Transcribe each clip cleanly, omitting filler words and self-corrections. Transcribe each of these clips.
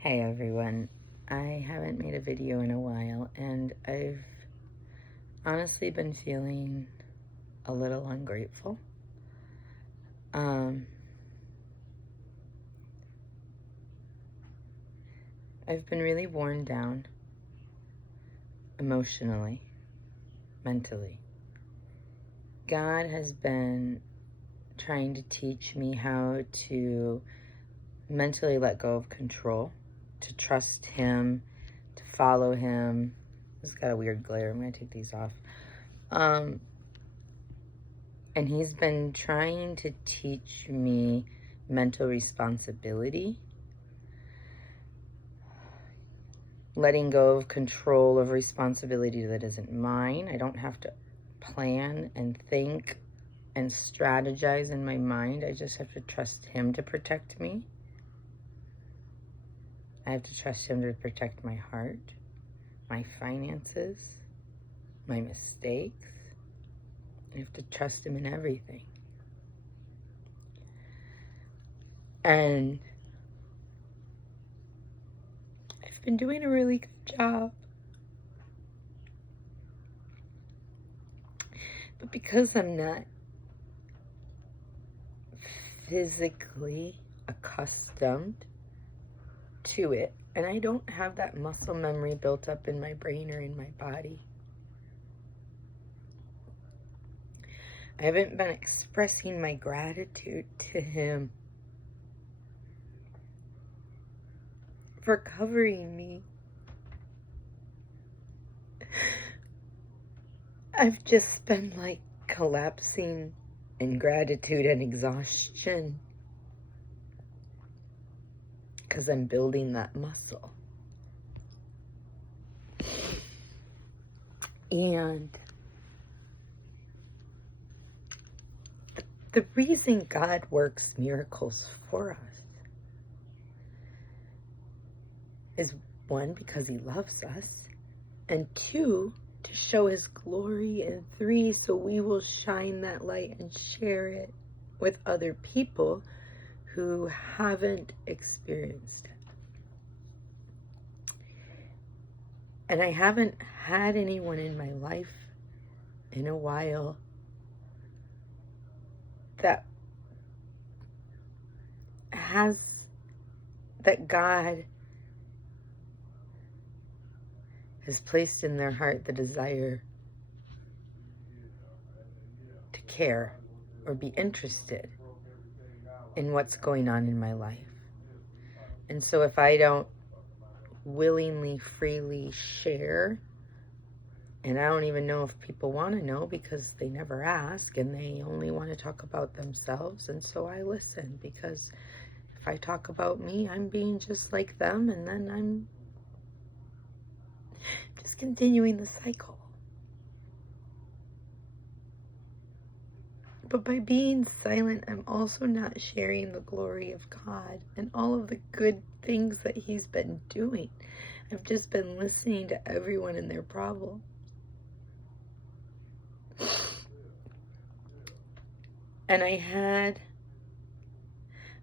Hey everyone, I haven't made a video in a while and I've honestly been feeling a little ungrateful. I've been really worn down emotionally, mentally. God has been trying to teach me how to mentally let go of control, to trust Him, to follow Him. This has got a weird glare. I'm going to take these off. And He's been trying to teach me mental responsibility, letting go of control of responsibility that isn't mine. I don't have to plan and think and strategize in my mind. I just have to trust Him to protect me. I have to trust Him to protect my heart, my finances, my mistakes. I have to trust Him in everything. And I've been doing a really good job. But because I'm not physically accustomed to it, and I don't have that muscle memory built up in my brain or in my body, I haven't been expressing my gratitude to Him for covering me. I've just been like collapsing in gratitude and exhaustion because I'm building that muscle. And the reason God works miracles for us is, one, because He loves us, and two, to show His glory, and three, so we will shine that light and share it with other people who haven't experienced it. And I haven't had anyone in my life in a while that God has placed in their heart the desire to care or be interested in what's going on in my life. And so if I don't willingly, freely share, and I don't even know if people want to know because they never ask and they only want to talk about themselves, and so I listen, because if I talk about me, I'm being just like them, and then I'm just continuing the cycle. But by being silent, I'm also not sharing the glory of God and all of the good things that He's been doing. I've just been listening to everyone and their problems. And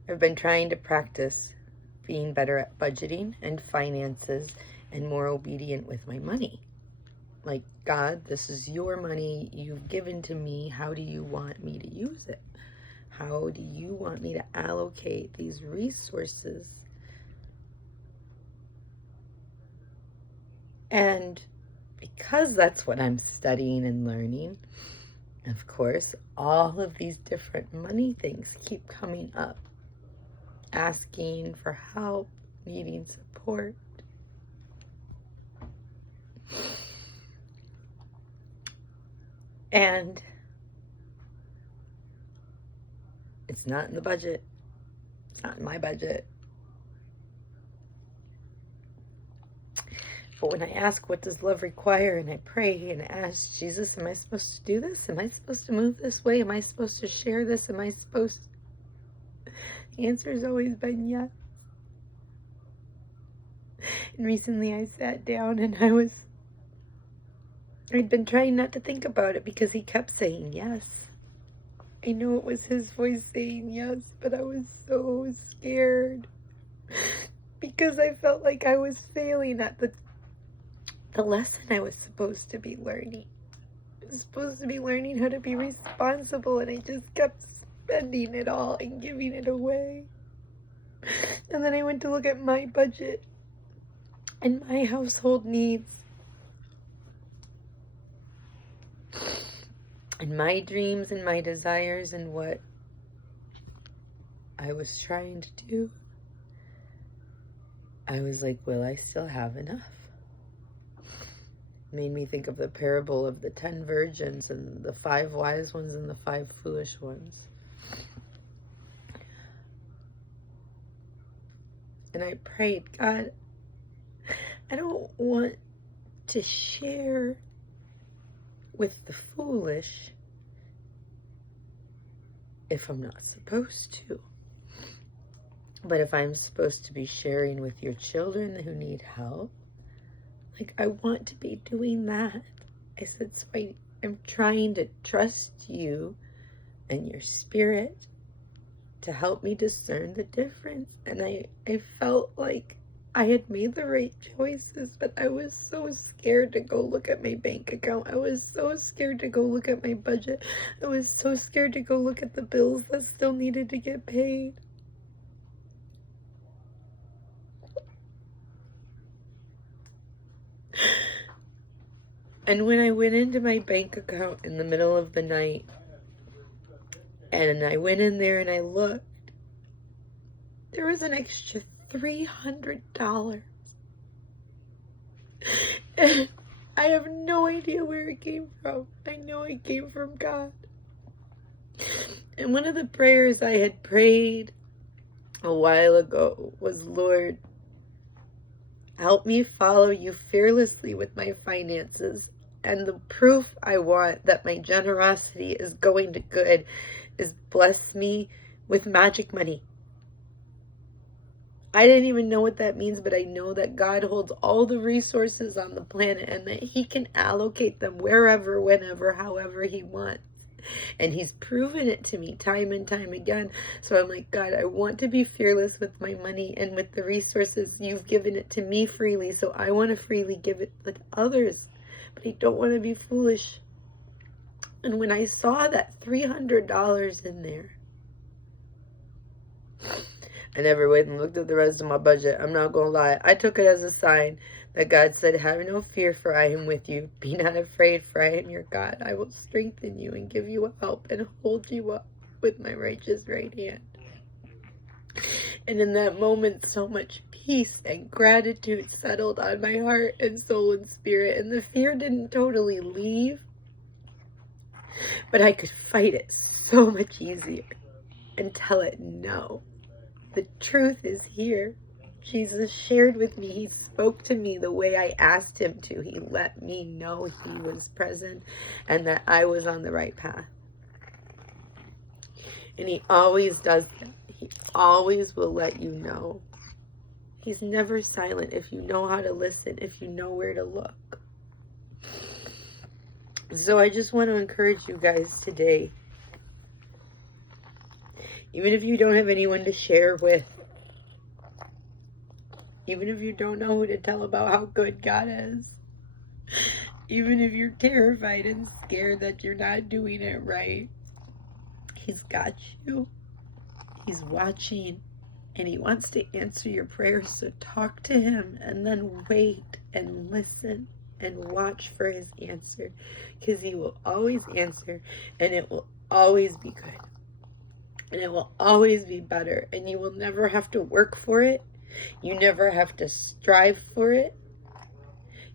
I've been trying to practice being better at budgeting and finances and more obedient with my money. Like, God, this is your money you've given to me. How do you want me to use it? How do you want me to allocate these resources? And because that's what I'm studying and learning, of course, all of these different money things keep coming up. Asking for help, needing support. And it's not in the budget. It's not in my budget. But when I ask, what does love require? And I pray and ask Jesus, am I supposed to do this? Am I supposed to move this way? Am I supposed to share this? Am I supposed to? The answer has always been yes. And recently I sat down and I'd been trying not to think about it because He kept saying yes. I know it was His voice saying yes, but I was so scared because I felt like I was failing at the lesson I was supposed to be learning. I was supposed to be learning how to be responsible, and I just kept spending it all and giving it away. And then I went to look at my budget and my household needs and my dreams and my desires and what I was trying to do. I was like, will I still have enough? It made me think of the parable of the 10 virgins and the 5 wise ones and the 5 foolish ones. And I prayed, God, I don't want to share with the foolish if I'm not supposed to. But if I'm supposed to be sharing with your children who need help, like, I want to be doing that. I said, so I'm trying to trust you and your spirit to help me discern the difference. And I felt like I had made the right choices, but I was so scared to go look at my bank account. I was so scared to go look at my budget. I was so scared to go look at the bills that still needed to get paid. And when I went into my bank account in the middle of the night, and I went in there and I looked, there was an extra $300. And I have no idea where it came from. I know it came from God. And one of the prayers I had prayed a while ago was, Lord, help me follow you fearlessly with my finances. And the proof I want that my generosity is going to good is bless me with magic money. I didn't even know what that means, but I know that God holds all the resources on the planet and that he can allocate them wherever, whenever, however he wants. And he's proven it to me time and time again. So I'm like, God, I want to be fearless with my money and with the resources. You've given it to me freely, so I want to freely give it to others. But I don't want to be foolish. And when I saw that $300 in there, I never went and looked at the rest of my budget. I'm not going to lie. I took it as a sign that God said, have no fear, for I am with you. Be not afraid, for I am your God. I will strengthen you and give you help and hold you up with my righteous right hand. And in that moment, so much peace and gratitude settled on my heart and soul and spirit. And the fear didn't totally leave, but I could fight it so much easier and tell it no. The truth is here. Jesus shared with me. He spoke to me the way I asked him to. He let me know he was present and that I was on the right path. And he always does that. He always will let you know. He's never silent if you know how to listen, if you know where to look. So I just want to encourage you guys today. Even if you don't have anyone to share with, even if you don't know who to tell about how good God is, even if you're terrified and scared that you're not doing it right, he's got you. He's watching, and he wants to answer your prayers. So talk to him and then wait and listen and watch for his answer, because he will always answer, and it will always be good. And it will always be better. And you will never have to work for it. You never have to strive for it.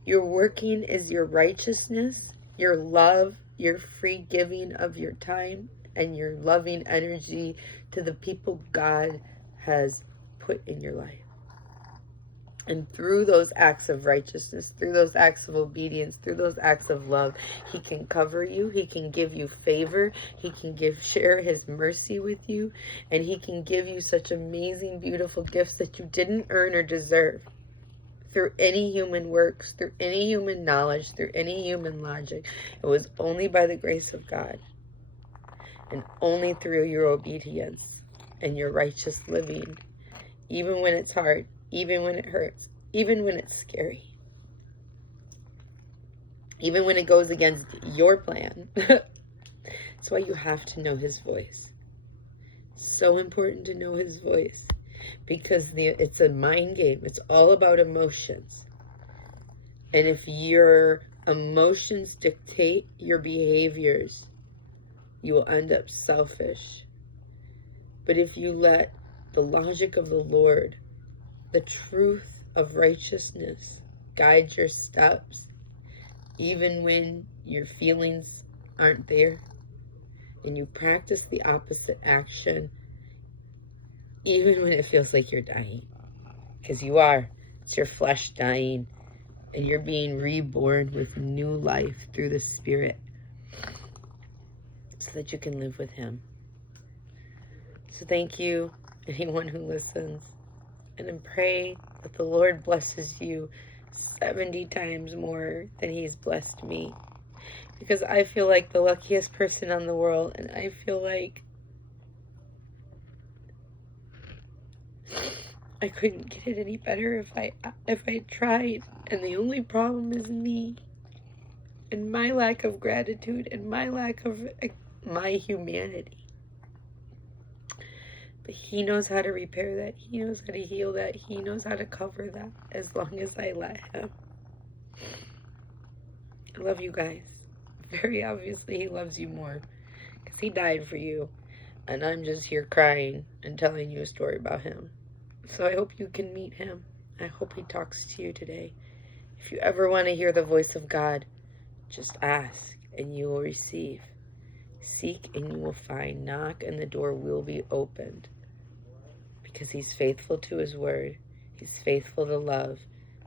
Your working is your righteousness, your love, your free giving of your time, and your loving energy to the people God has put in your life. And through those acts of righteousness, through those acts of obedience, through those acts of love, he can cover you. He can give you favor. He can share his mercy with you. And he can give you such amazing, beautiful gifts that you didn't earn or deserve through any human works, through any human knowledge, through any human logic. It was only by the grace of God and only through your obedience and your righteous living, even when it's hard. even when it hurts, even when it's scary, even when it goes against your plan. That's why you have to know his voice. So important to know his voice, because it's a mind game. It's all about emotions. And if your emotions dictate your behaviors, you will end up selfish. But if you let the logic of the Lord, the truth of righteousness, guide your steps, even when your feelings aren't there, and you practice the opposite action, even when it feels like you're dying, because you are. It's your flesh dying, and you're being reborn with new life through the Spirit, so that you can live with him. So thank you, anyone who listens, and I pray that the Lord blesses you 70 times more than he's blessed me, because I feel like the luckiest person on the world, and I feel like I couldn't get it any better if I tried. And the only problem is me and my lack of gratitude and my lack of my humanity. But he knows how to repair that. He knows how to heal that. He knows how to cover that, as long as I let him. I love you guys. Very obviously he loves you more, because he died for you, and I'm just here crying and telling you a story about him. So I hope you can meet him. I hope he talks to you today. If you ever want to hear the voice of God, just ask and you will receive. Seek and you will find. Knock and the door will be opened, because he's faithful to his word. He's faithful to love,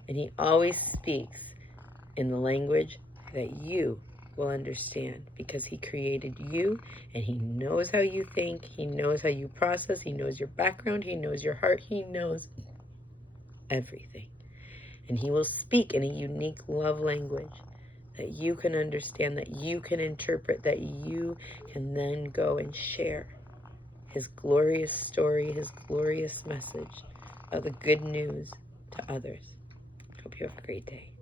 and he always speaks in the language that you will understand, because he created you, and he knows how you think. He knows how you process. He knows your background. He knows your heart. He knows everything. And he will speak in a unique love language that you can understand, that you can interpret, that you can then go and share his glorious story, his glorious message of the good news to others. Hope you have a great day.